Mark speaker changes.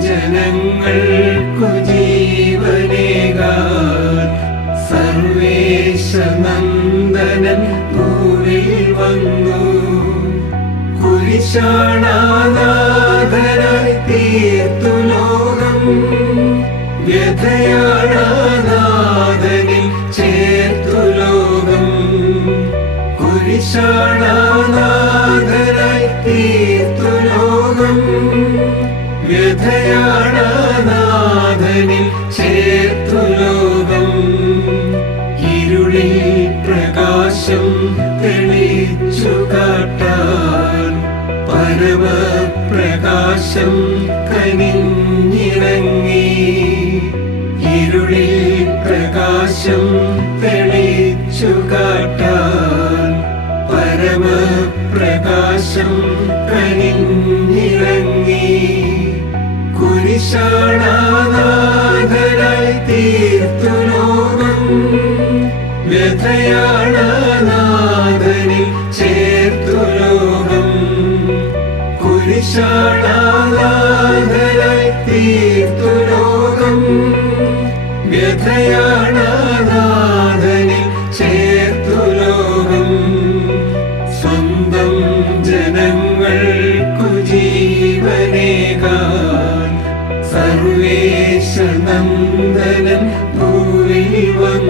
Speaker 1: ജനങ്ങൾക്കു ജീവനേകാൻ സർവേശനന്ദനൻ ഭൂവിൽ വന്നു. കുരിശാണാനാഥനായി തീർത്തു ലോകം. വ്യഥയാണാനാഥനിൽ ചേർത്തു ലോകം. കുരിശാണാനാഥനായി തീർത്തു ലോകം. വ്യഥയാണാനാഥനിൽ ചേർത്തു ലോകം ഇരുളിൽ പ്രകാശം തെളിച്ചു കാട്ടാൻ പരമപ്രകാശം കനിഞ്ഞിറങ്ങി. ഇരുളിൽ പ്രകാശം തെളിച്ചു കാട്ടാൻ പരമപ്രകാശം കനിഞ്ഞിറങ്ങി. കുരിശാണാനാഥനായി തീർത്തു വ്യഥയാണാനാഥനിൽ ചേർത്തു ലോകം. കുരിശാണാനാഥനായി തീർത്തു ലോകം. വ്യഥയാ സർവേശനന്ദനം ഭൂവിൽ വന്നു